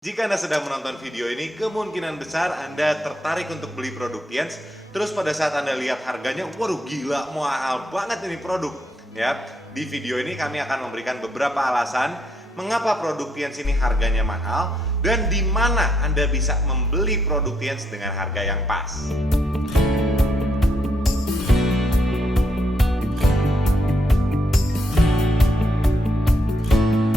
Jika Anda sedang menonton video ini, kemungkinan besar Anda tertarik untuk beli produk Tiens. Terus pada saat Anda lihat harganya, waduh gila, mahal banget ini produk. Ya, di video ini kami akan memberikan beberapa alasan mengapa produk Tiens ini harganya mahal dan di mana Anda bisa membeli produk Tiens dengan harga yang pas.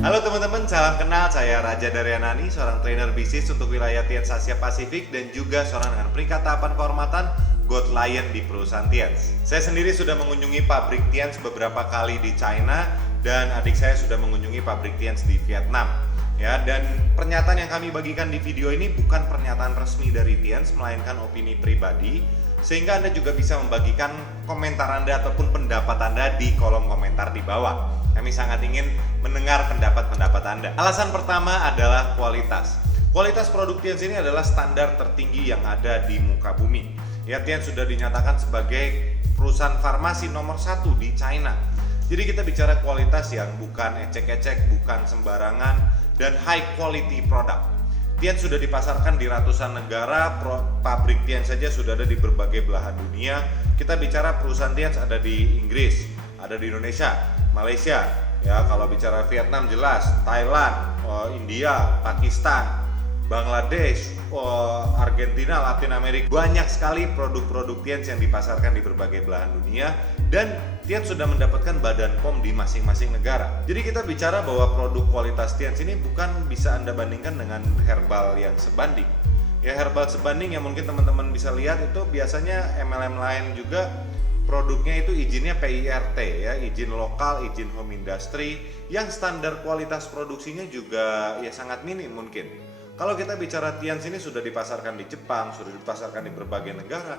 Halo teman-teman, salam kenal. Saya Raja Daryanani, seorang trainer bisnis untuk wilayah Tiens Asia Pasifik dan juga seorang dengan peringkat tahapan kehormatan Gold Lion di perusahaan Tiens. Saya sendiri sudah mengunjungi pabrik Tiens beberapa kali di China dan adik saya sudah mengunjungi pabrik Tiens di Vietnam. Ya, dan pernyataan yang kami bagikan di video ini bukan pernyataan resmi dari Tiens, melainkan opini pribadi, sehingga Anda juga bisa membagikan komentar Anda ataupun pendapat Anda di kolom komentar di bawah. Kami sangat ingin mendengar pendapat-pendapat Anda. Alasan pertama adalah kualitas. Kualitas produk Tiens ini adalah standar tertinggi yang ada di muka bumi. Ya, Tiens sudah dinyatakan sebagai perusahaan farmasi nomor 1 di China. Jadi kita bicara kualitas yang bukan ecek-ecek, bukan sembarangan, dan high quality product. Tiens sudah dipasarkan di ratusan negara, pabrik Tiens saja sudah ada di berbagai belahan dunia. Kita bicara perusahaan Tiens ada di Inggris, ada di Indonesia, Malaysia, ya kalau bicara Vietnam jelas, Thailand, India, Pakistan, Bangladesh, Argentina, Latin Amerika. Banyak sekali produk-produk Tiens yang dipasarkan di berbagai belahan dunia dan Tiens sudah mendapatkan badan POM di masing-masing negara. Jadi kita bicara bahwa produk kualitas Tiens ini bukan bisa Anda bandingkan dengan herbal yang sebanding. Ya, herbal sebanding yang mungkin teman-teman bisa lihat itu biasanya MLM lain juga produknya itu izinnya PIRT ya, izin lokal, izin home industry yang standar kualitas produksinya juga ya sangat minim mungkin. Kalau kita bicara Tiens ini sudah dipasarkan di Jepang, sudah dipasarkan di berbagai negara.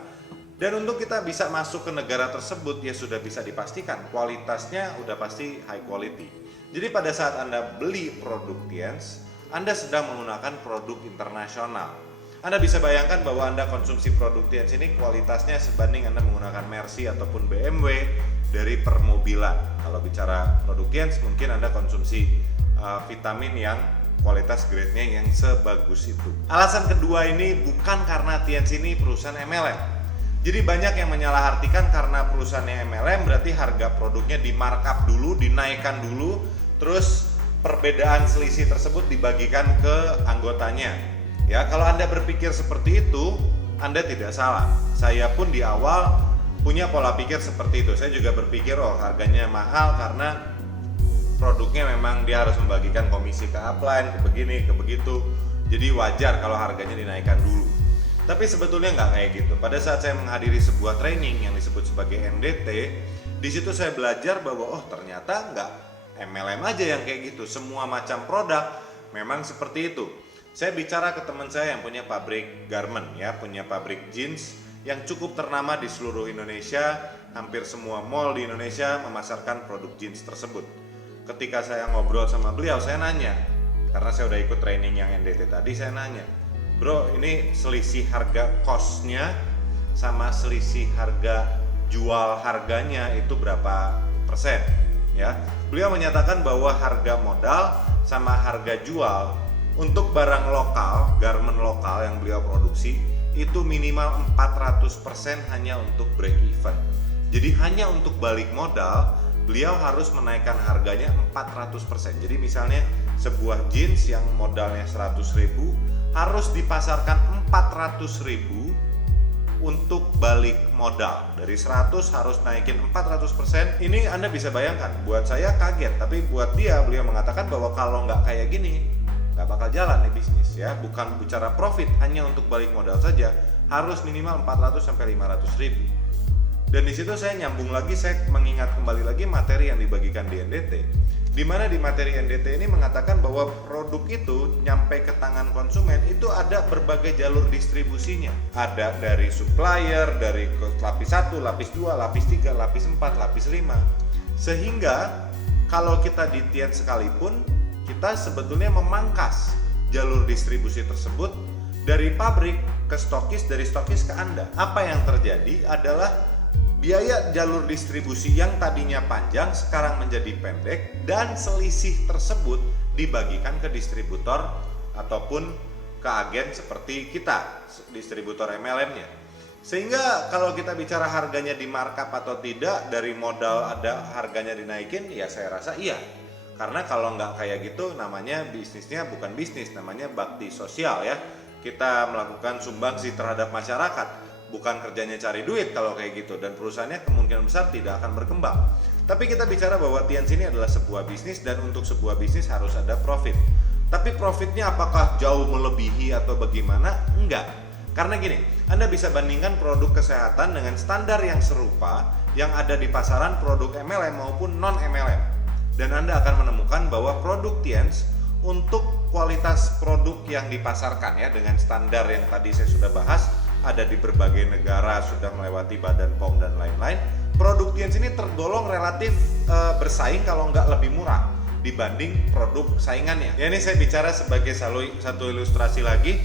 Dan untuk kita bisa masuk ke negara tersebut ya sudah bisa dipastikan kualitasnya udah pasti high quality. Jadi pada saat Anda beli produk Tiens, Anda sedang menggunakan produk internasional. Anda bisa bayangkan bahwa Anda konsumsi produk Tiens ini kualitasnya sebanding Anda menggunakan Mercy ataupun BMW dari permobilan. Kalau bicara produk Tiens mungkin Anda konsumsi vitamin yang kualitas grade-nya yang sebagus itu. Alasan kedua ini bukan karena Tiens ini perusahaan MLM. Jadi banyak yang menyalahartikan karena perusahaannya MLM berarti harga produknya di markup dulu, dinaikkan dulu, terus perbedaan selisih tersebut dibagikan ke anggotanya. Ya, kalau Anda berpikir seperti itu, Anda tidak salah. Saya pun di awal punya pola pikir seperti itu. Saya juga berpikir, oh harganya mahal karena produknya memang dia harus membagikan komisi ke upline, ke begini, ke begitu. Jadi wajar kalau harganya dinaikkan dulu. Tapi sebetulnya nggak kayak gitu. Pada saat saya menghadiri sebuah training yang disebut sebagai MDT, di situ saya belajar bahwa oh ternyata nggak MLM aja yang kayak gitu. Semua macam produk memang seperti itu. Saya bicara ke teman saya yang punya pabrik garment ya, punya pabrik jeans yang cukup ternama di seluruh Indonesia. Hampir semua mall di Indonesia memasarkan produk jeans tersebut. Ketika saya ngobrol sama beliau, saya nanya, karena saya udah ikut training yang NDT tadi, saya nanya, bro ini selisih harga cost-nya sama selisih harga jual harganya itu berapa persen? Ya, beliau menyatakan bahwa harga modal sama harga jual untuk barang lokal, garment lokal yang beliau produksi itu minimal 400% hanya untuk break even. Jadi hanya untuk balik modal beliau harus menaikkan harganya 400%. Jadi misalnya sebuah jeans yang modalnya 100.000 harus dipasarkan 400.000 untuk balik modal. Dari 100 harus naikin 400%. Ini Anda bisa bayangkan, buat saya kaget, tapi buat dia beliau mengatakan bahwa kalau nggak kayak gini nggak bakal jalan nih bisnis ya. Bukan bicara profit, hanya untuk balik modal saja harus minimal 400-500.000. Dan di situ saya nyambung lagi, saya mengingat kembali lagi materi yang dibagikan di NDT. Di mana di materi NDT ini mengatakan bahwa produk itu nyampe ke tangan konsumen itu ada berbagai jalur distribusinya. Ada dari supplier, dari lapis 1, lapis 2, lapis 3, lapis 4, lapis 5. Sehingga kalau kita di Tiens sekalipun, kita sebetulnya memangkas jalur distribusi tersebut dari pabrik ke stokis, dari stokis ke Anda. Apa yang terjadi adalah biaya jalur distribusi yang tadinya panjang sekarang menjadi pendek dan selisih tersebut dibagikan ke distributor ataupun ke agen seperti kita, distributor MLM-nya. Sehingga kalau kita bicara harganya di markup atau tidak, dari modal ada harganya dinaikin, ya saya rasa iya. Karena kalau nggak kayak gitu namanya bisnisnya bukan bisnis, namanya bakti sosial ya. Kita melakukan sumbangsi terhadap masyarakat, bukan kerjanya cari duit kalau kayak gitu, dan perusahaannya kemungkinan besar tidak akan berkembang. Tapi kita bicara bahwa Tians ini adalah sebuah bisnis, dan untuk sebuah bisnis harus ada profit. Tapi profitnya apakah jauh melebihi atau bagaimana? Enggak. Karena gini, Anda bisa bandingkan produk kesehatan dengan standar yang serupa yang ada di pasaran produk MLM maupun non-MLM. Dan Anda akan menemukan bahwa produk Tians untuk kualitas produk yang dipasarkan ya dengan standar yang tadi saya sudah bahas, ada di berbagai negara, sudah melewati Badan POM dan lain-lain. Produk Tians ini tergolong relatif bersaing kalau nggak lebih murah dibanding produk saingannya. Ya, ini saya bicara sebagai satu ilustrasi lagi.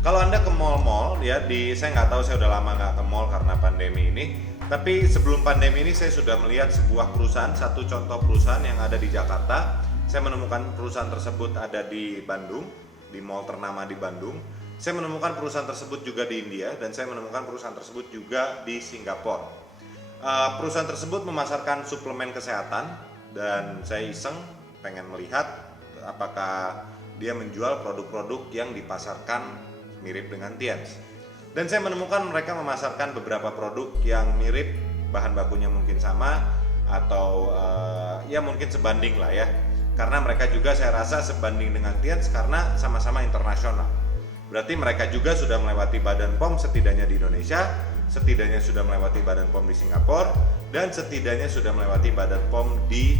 Kalau Anda ke mall-mall ya, saya nggak tahu, saya udah lama nggak ke mall karena pandemi ini. Tapi sebelum pandemi ini saya sudah melihat sebuah perusahaan, satu contoh perusahaan yang ada di Jakarta. Saya menemukan perusahaan tersebut ada di Bandung, di mall ternama di Bandung. Saya menemukan perusahaan tersebut juga di India, dan saya menemukan perusahaan tersebut juga di Singapura. Perusahaan tersebut memasarkan suplemen kesehatan, dan saya iseng pengen melihat apakah dia menjual produk-produk yang dipasarkan mirip dengan Tians. Dan saya menemukan mereka memasarkan beberapa produk yang mirip, bahan bakunya mungkin sama atau ya mungkin sebanding lah ya. Karena mereka juga saya rasa sebanding dengan Tians karena sama-sama internasional. Berarti mereka juga sudah melewati Badan POM setidaknya di Indonesia, setidaknya sudah melewati Badan POM di Singapura, dan setidaknya sudah melewati Badan POM di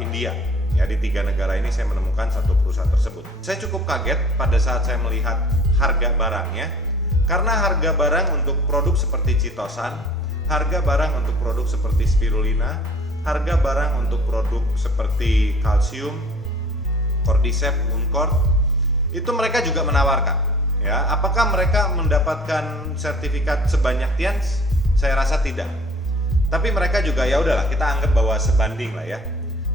India. Ya, di 3 negara ini saya menemukan satu perusahaan tersebut. Saya cukup kaget pada saat saya melihat harga barangnya, karena harga barang untuk produk seperti Citosan, harga barang untuk produk seperti Spirulina, harga barang untuk produk seperti kalsium, Cordyceps, Mooncort, itu mereka juga menawarkan. Ya, apakah mereka mendapatkan sertifikat sebanyak Tians? Saya rasa tidak. Tapi mereka juga ya udahlah, kita anggap bahwa sebanding lah ya.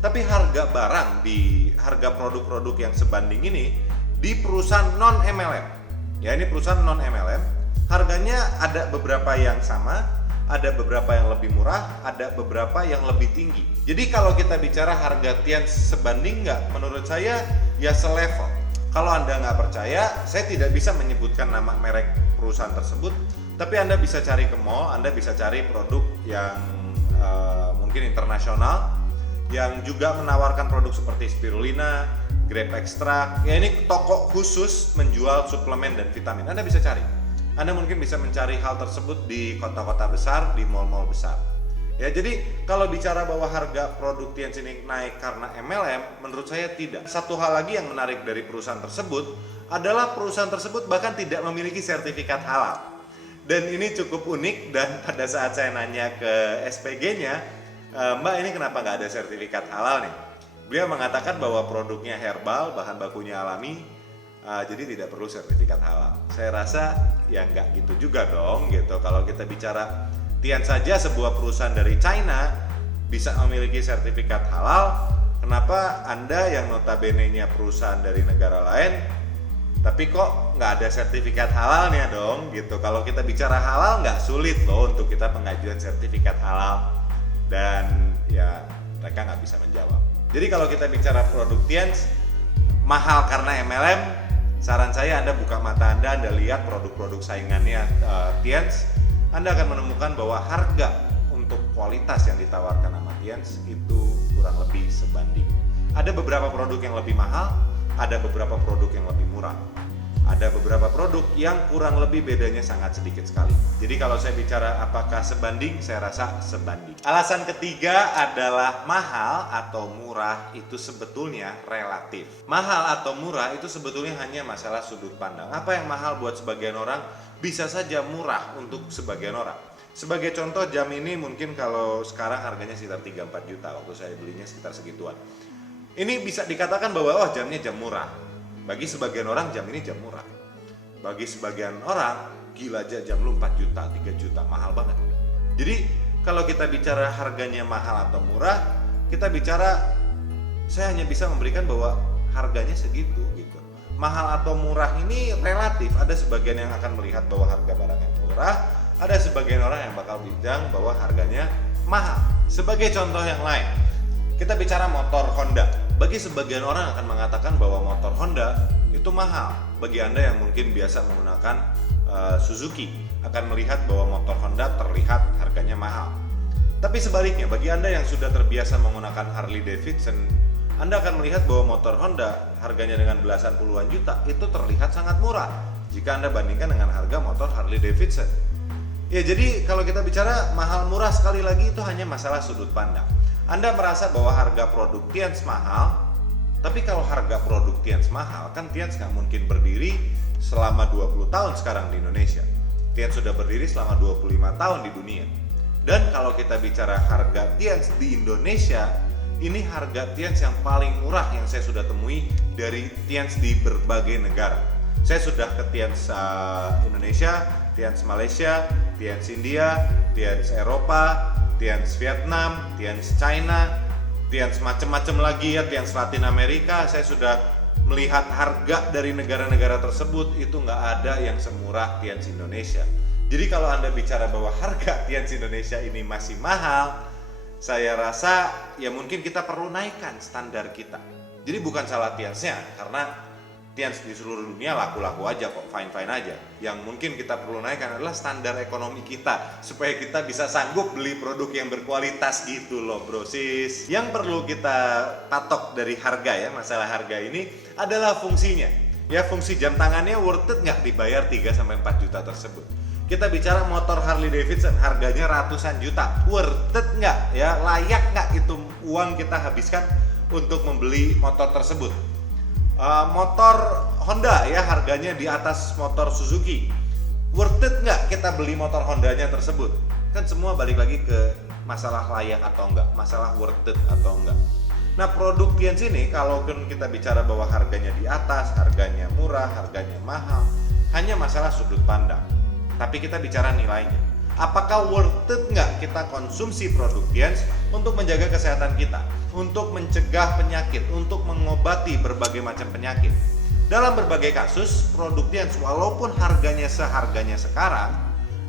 Tapi harga barang di harga produk-produk yang sebanding ini di perusahaan non MLM. Ya, ini perusahaan non MLM. Harganya ada beberapa yang sama, ada beberapa yang lebih murah, ada beberapa yang lebih tinggi. Jadi kalau kita bicara harga Tians sebanding nggak, menurut saya ya selevel. Kalau Anda nggak percaya, saya tidak bisa menyebutkan nama merek perusahaan tersebut, tapi Anda bisa cari ke mall, Anda bisa cari produk yang mungkin internasional, yang juga menawarkan produk seperti spirulina, grape extract. Ya, ini toko khusus menjual suplemen dan vitamin. Anda bisa cari. Anda mungkin bisa mencari hal tersebut di kota-kota besar, di mall-mall besar. Ya, jadi kalau bicara bahwa harga produk Tians ini naik karena MLM, menurut saya tidak. Satu hal lagi yang menarik dari perusahaan tersebut adalah perusahaan tersebut bahkan tidak memiliki sertifikat halal. Dan ini cukup unik, dan pada saat saya nanya ke SPG-nya, Mbak, ini kenapa nggak ada sertifikat halal nih? Beliau mengatakan bahwa produknya herbal, bahan bakunya alami, jadi tidak perlu sertifikat halal. Saya rasa ya nggak gitu juga dong gitu. Kalau kita bicara Tians saja, sebuah perusahaan dari China bisa memiliki sertifikat halal, kenapa Anda yang notabene-nya perusahaan dari negara lain, tapi kok nggak ada sertifikat halalnya dong gitu. Kalau kita bicara halal nggak sulit loh untuk kita pengajuan sertifikat halal. Dan ya mereka nggak bisa menjawab. Jadi kalau kita bicara produk Tians mahal karena MLM, saran saya Anda buka mata Anda lihat produk-produk saingannya Tians, Anda akan menemukan bahwa harga untuk kualitas yang ditawarkan sama Tians itu kurang lebih sebanding. Ada beberapa produk yang lebih mahal, ada beberapa produk yang lebih murah. Ada beberapa produk yang kurang lebih bedanya sangat sedikit sekali. Jadi kalau saya bicara apakah sebanding, saya rasa sebanding. Alasan ketiga adalah mahal atau murah itu sebetulnya relatif. Mahal atau murah itu sebetulnya hanya masalah sudut pandang. Apa yang mahal buat sebagian orang bisa saja murah untuk sebagian orang. Sebagai contoh, jam ini mungkin kalau sekarang harganya sekitar 3-4 juta, waktu saya belinya sekitar segituan. Ini bisa dikatakan bahwa oh jamnya jam murah. Bagi sebagian orang jam ini jam murah. Bagi sebagian orang, gila aja jam lu 4 juta, 3 juta, mahal banget. Jadi kalau kita bicara harganya mahal atau murah, kita bicara saya hanya bisa memberikan bahwa harganya segitu gitu. mahal atau murah ini relatif. Ada sebagian yang akan melihat bahwa harga barangnya murah, ada sebagian orang yang bakal bilang bahwa harganya mahal. Sebagai contoh yang lain, kita bicara motor Honda. Bagi sebagian orang akan mengatakan bahwa motor Honda itu mahal. Bagi Anda yang mungkin biasa menggunakan Suzuki, akan melihat bahwa motor Honda terlihat harganya mahal. Tapi sebaliknya, bagi Anda yang sudah terbiasa menggunakan Harley Davidson, Anda akan melihat bahwa motor Honda harganya dengan belasan puluhan juta itu terlihat sangat murah jika Anda bandingkan dengan harga motor Harley Davidson. Ya, jadi kalau kita bicara mahal murah, sekali lagi itu hanya masalah sudut pandang. Anda merasa bahwa harga produk Tiens mahal, tapi kalau harga produk Tiens mahal, kan Tiens nggak mungkin berdiri selama 20 tahun sekarang di Indonesia. Tiens sudah berdiri selama 25 tahun di dunia. Dan kalau kita bicara harga Tiens di Indonesia, ini harga Tiens yang paling murah yang saya sudah temui dari Tiens di berbagai negara. Saya sudah ke Tiens Indonesia, Tiens Malaysia, Tiens India, Tiens Eropa, Tiens Vietnam, Tiens China, Tiens macam-macam lagi ya, Tiens Latin Amerika. Saya sudah melihat harga dari negara-negara tersebut, itu nggak ada yang semurah Tiens Indonesia. Jadi kalau Anda bicara bahwa harga Tiens Indonesia ini masih mahal, saya rasa ya mungkin kita perlu naikkan standar kita. Jadi bukan salah Tiensnya, karena Tiens di seluruh dunia laku-laku aja kok, fine-fine aja. Yang mungkin kita perlu naikkan adalah standar ekonomi kita, supaya kita bisa sanggup beli produk yang berkualitas gitu loh bro sis. Yang perlu kita patok dari harga ya, masalah harga ini adalah fungsinya. Ya, fungsi jam tangannya worth it nggak dibayar 3-4 juta tersebut. Kita bicara motor Harley Davidson, harganya ratusan juta, worth it nggak ya, layak nggak itu uang kita habiskan untuk membeli motor tersebut. Motor Honda ya, harganya di atas motor Suzuki, worth it nggak kita beli motor Hondanya tersebut? Kan semua balik lagi ke masalah layak atau enggak, masalah worth it atau enggak. Nah, produk Tiens ini kalau kita bicara bahwa harganya di atas, harganya murah, harganya mahal, hanya masalah sudut pandang. Tapi kita bicara nilainya. Apakah worth it nggak kita konsumsi produk Tiens untuk menjaga kesehatan kita, untuk mencegah penyakit, untuk mengobati berbagai macam penyakit? Dalam berbagai kasus, produk Tiens walaupun harganya seharganya sekarang,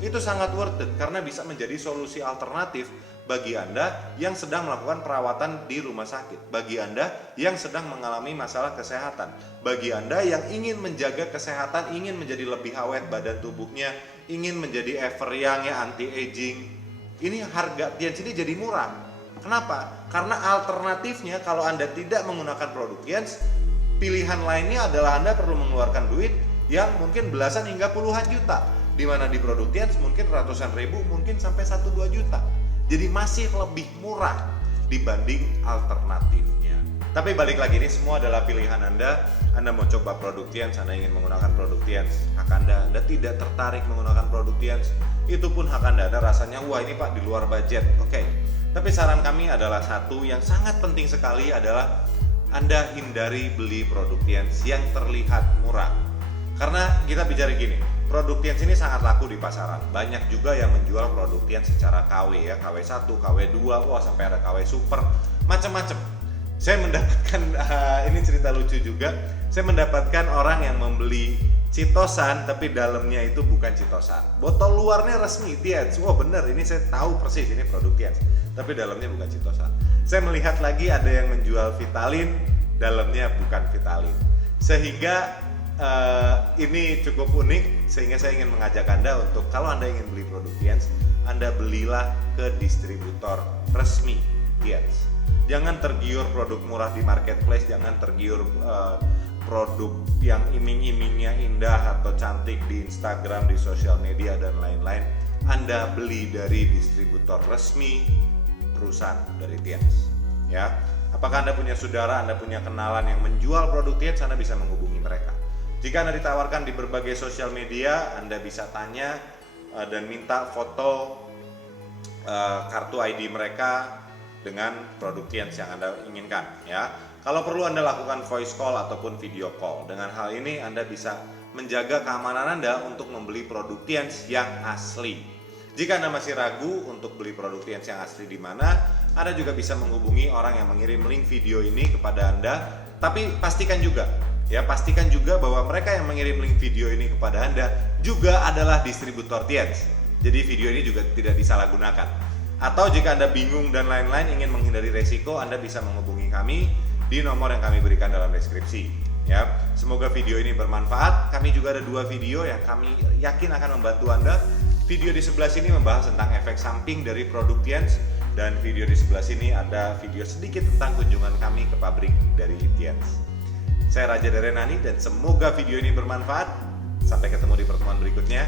itu sangat worth it karena bisa menjadi solusi alternatif bagi Anda yang sedang melakukan perawatan di rumah sakit, bagi Anda yang sedang mengalami masalah kesehatan, bagi Anda yang ingin menjaga kesehatan, ingin menjadi lebih awet badan tubuhnya, ingin menjadi ever young ya, anti-aging. Ini harga Tiens ini jadi murah. Kenapa? Karena alternatifnya kalau Anda tidak menggunakan produk Tiens, pilihan lainnya adalah Anda perlu mengeluarkan duit yang mungkin belasan hingga puluhan juta, di mana di produk Tiens mungkin ratusan ribu, mungkin sampai 1-2 juta. Jadi masih lebih murah dibanding alternatifnya. Tapi balik lagi, ini semua adalah pilihan Anda. Anda mau coba produk Tiens, Anda ingin menggunakan produk Tiens, hak Anda. Anda tidak tertarik menggunakan produk Tiens, itu pun hak Anda. Ada rasanya, wah ini Pak di luar budget. Oke. Tapi saran kami adalah satu yang sangat penting sekali adalah Anda hindari beli produk Tiens yang terlihat murah. Karena kita bicara gini, produk Tiens ini sangat laku di pasaran. Banyak juga yang menjual produk Tiens secara KW ya, KW1, KW2, wah sampai ada KW super, macam-macam. Saya mendapatkan, ini cerita lucu juga, saya mendapatkan orang yang membeli Citosan tapi dalamnya itu bukan Citosan. Botol luarnya resmi Tiens, wah bener, ini saya tahu persis ini produk Tiens, tapi dalamnya bukan Citosan. Saya melihat lagi ada yang menjual Vitalin, dalamnya bukan Vitalin. Sehingga ini cukup unik, sehingga saya ingin mengajak Anda untuk kalau Anda ingin beli produk Tiens, Anda belilah ke distributor resmi Tiens. Jangan tergiur produk murah di marketplace, jangan tergiur produk yang iming-imingnya indah atau cantik di Instagram, di sosial media dan lain-lain. Anda beli dari distributor resmi perusahaan dari Tiens. Ya, apakah Anda punya saudara, Anda punya kenalan yang menjual produk Tiens, Anda bisa menghubungi mereka. Jika Anda ditawarkan di berbagai sosial media, Anda bisa tanya dan minta foto kartu ID mereka dengan produk Tiens yang Anda inginkan ya. Kalau perlu Anda lakukan voice call ataupun video call. Dengan hal ini Anda bisa menjaga keamanan Anda untuk membeli produk Tiens yang asli. Jika Anda masih ragu untuk beli produk Tiens yang asli di mana, Anda juga bisa menghubungi orang yang mengirim link video ini kepada Anda. Tapi pastikan juga Ya, pastikan juga bahwa mereka yang mengirim link video ini kepada Anda juga adalah distributor Tiens. Jadi video ini juga tidak disalahgunakan. Atau jika Anda bingung dan lain-lain ingin menghindari resiko, Anda bisa menghubungi kami di nomor yang kami berikan dalam deskripsi. Ya, semoga video ini bermanfaat. Kami juga ada 2 video yang kami yakin akan membantu Anda. Video di sebelah sini membahas tentang efek samping dari produk Tiens, dan video di sebelah sini ada video sedikit tentang kunjungan kami ke pabrik dari Tiens. Saya Raja dari Renani dan semoga video ini bermanfaat. Sampai ketemu di pertemuan berikutnya.